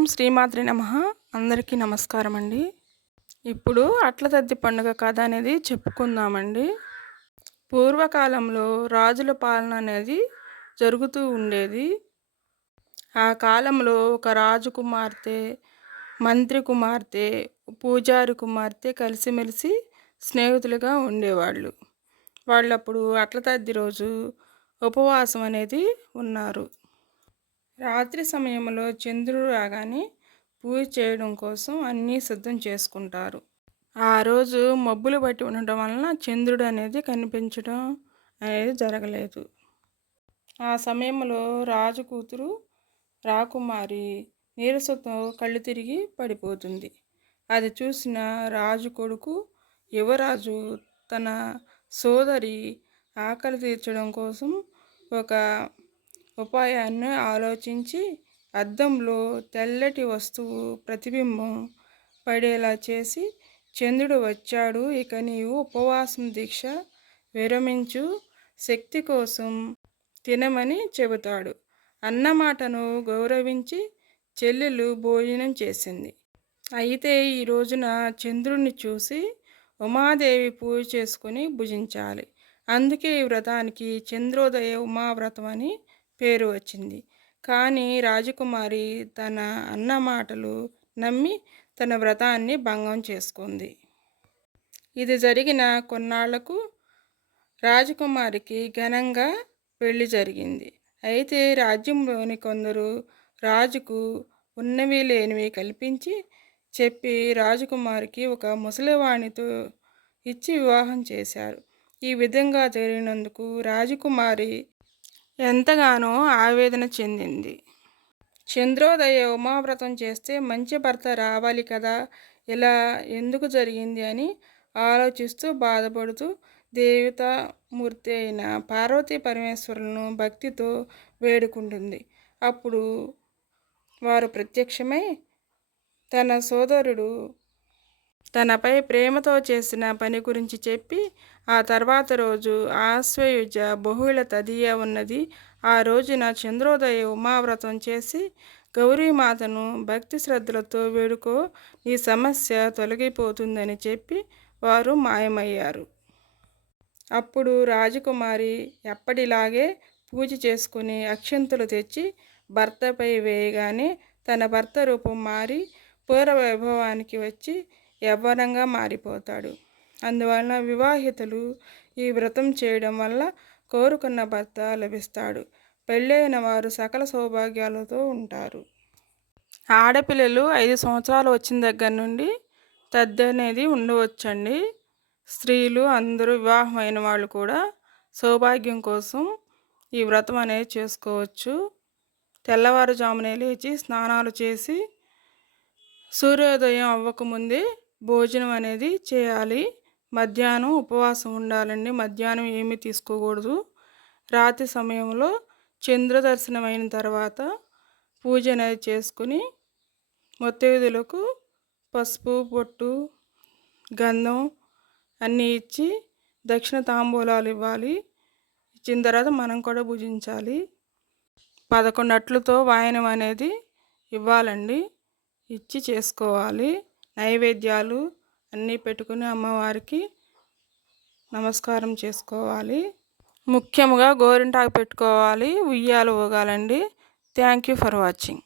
ఓం శ్రీమాత్రే నమః. అందరికీ నమస్కారం అండి. ఇప్పుడు అట్ల తద్ది పండుగ కథ అనేది చెప్పుకుందామండి. పూర్వకాలంలో రాజుల పాలన అనేది జరుగుతూ ఉండేది. ఆ కాలంలో ఒక రాజు కుమార్తె, మంత్రి కుమార్తె, పూజారి కుమార్తె కలిసిమెలిసి స్నేహితులుగా ఉండేవాళ్ళు. వాళ్ళప్పుడు అట్ల తద్ది రోజు ఉపవాసం అనేది ఉన్నారు. రాత్రి సమయంలో చంద్రుడు రాగానే పూజ చేయడం కోసం అన్నీ సిద్ధం చేసుకుంటారు. ఆ రోజు మబ్బులు పట్టి ఉండటం వలన చంద్రుడు అనేది కనిపించడం అనేది జరగలేదు. ఆ సమయంలో రాజు కూతురు రాకుమారి నీరసంతో కళ్ళు తిరిగి పడిపోతుంది. అది చూసిన రాజు కొడుకు యువరాజు తన సోదరి ఆకలి తీర్చడం కోసం ఒక ఉపాయాన్ని ఆలోచించి అద్దంలో తెల్లటి వస్తువు ప్రతిబింబం పడేలా చేసి, చంద్రుడు వచ్చాడు, ఇక నీవు ఉపవాసం దీక్ష విరమించు, శక్తి కోసం తినమని చెబుతాడు. అన్నమాటను గౌరవించి చెల్లెలు భోజనం చేసింది. అయితే ఈ రోజున చంద్రుడిని చూసి ఉమాదేవి పూజ చేసుకుని భుజించాలి. అందుకే ఈ వ్రతానికి చంద్రోదయ ఉమావ్రతం అని పేరు వచ్చింది. కానీ రాజకుమారి తన అన్న మాటలు నమ్మి తన వ్రతాన్ని భంగం చేసుకుంది. ఇది జరిగిన కొన్నాళ్లకు రాజకుమారికి ఘనంగా పెళ్లి జరిగింది. అయితే రాజ్యంలోని కొందరు రాజుకు ఉన్నవి లేనివి కల్పించి చెప్పి రాజకుమారికి ఒక ముసలివాణితో ఇచ్చి వివాహం చేశారు. ఈ విధంగా జరిగినందుకు రాజకుమారి ఎంతగానో ఆవేదన చెందింది. చంద్రోదయ ఉమావ్రతం చేస్తే మంచి భర్త రావాలి కదా, ఇలా ఎందుకు జరిగింది అని ఆలోచిస్తూ బాధపడుతూ దేవతామూర్తి అయిన పార్వతీ పరమేశ్వరులను భక్తితో వేడుకుంటుంది. అప్పుడు వారు ప్రత్యక్షమై తన సోదరుడు తనపై ప్రేమతో చేసిన పని గురించి చెప్పి, ఆ తర్వాత రోజు ఆశ్వయుజ బహుళ తదియ ఉన్నది, ఆ రోజున చంద్రోదయ ఉమావ్రతం చేసి గౌరీమాతను భక్తి శ్రద్ధలతో వేడుకో, నీ సమస్య తొలగిపోతుందని చెప్పి వారు మాయమయ్యారు. అప్పుడు రాజకుమారి ఎప్పటిలాగే పూజ చేసుకుని అక్షంతలు తెచ్చి భర్తపై వేయగానే తన భర్త రూపం మారి పూర్వ వైభవానికి వచ్చి యవ్వనంగా మారిపోతాడు. అందువలన వివాహితులు ఈ వ్రతం చేయడం వల్ల కోరుకున్న భర్త లభిస్తాడు. పెళ్ళైన వారు సకల సౌభాగ్యాలతో ఉంటారు. ఆడపిల్లలు 5 సంవత్సరాలు వచ్చిన దగ్గర నుండి తద్ది అనేది ఉండవచ్చండి. స్త్రీలు అందరూ వివాహమైన వాళ్ళు కూడా సౌభాగ్యం కోసం ఈ వ్రతం అనేది చేసుకోవచ్చు. తెల్లవారుజామునే లేచి స్నానాలు చేసి సూర్యోదయం అవ్వకముందే భోజనం అనేది చేయాలి. మధ్యాహ్నం ఉపవాసం ఉండాలండి. మధ్యాహ్నం ఏమీ తీసుకోకూడదు. రాత్రి సమయంలో చంద్ర దర్శనం అయిన తర్వాత పూజ అనేది చేసుకుని ముత్తైదులకు పసుపు, బొట్టు, గంధం అన్నీ ఇచ్చి దక్షిణ తాంబూలాలు ఇవ్వాలి. ఇచ్చిన తర్వాత మనం కూడా భుజించాలి. 11 అట్లతో వాయనం అనేది ఇవ్వాలండి. ఇచ్చి చేసుకోవాలి. నైవేద్యాలు అన్నీ పెట్టుకుని అమ్మవారికి నమస్కారం చేసుకోవాలి. ముఖ్యంగా గోరింటాకు పెట్టుకోవాలి. ఉయ్యాల ఊగాలండి. Thank you for watching.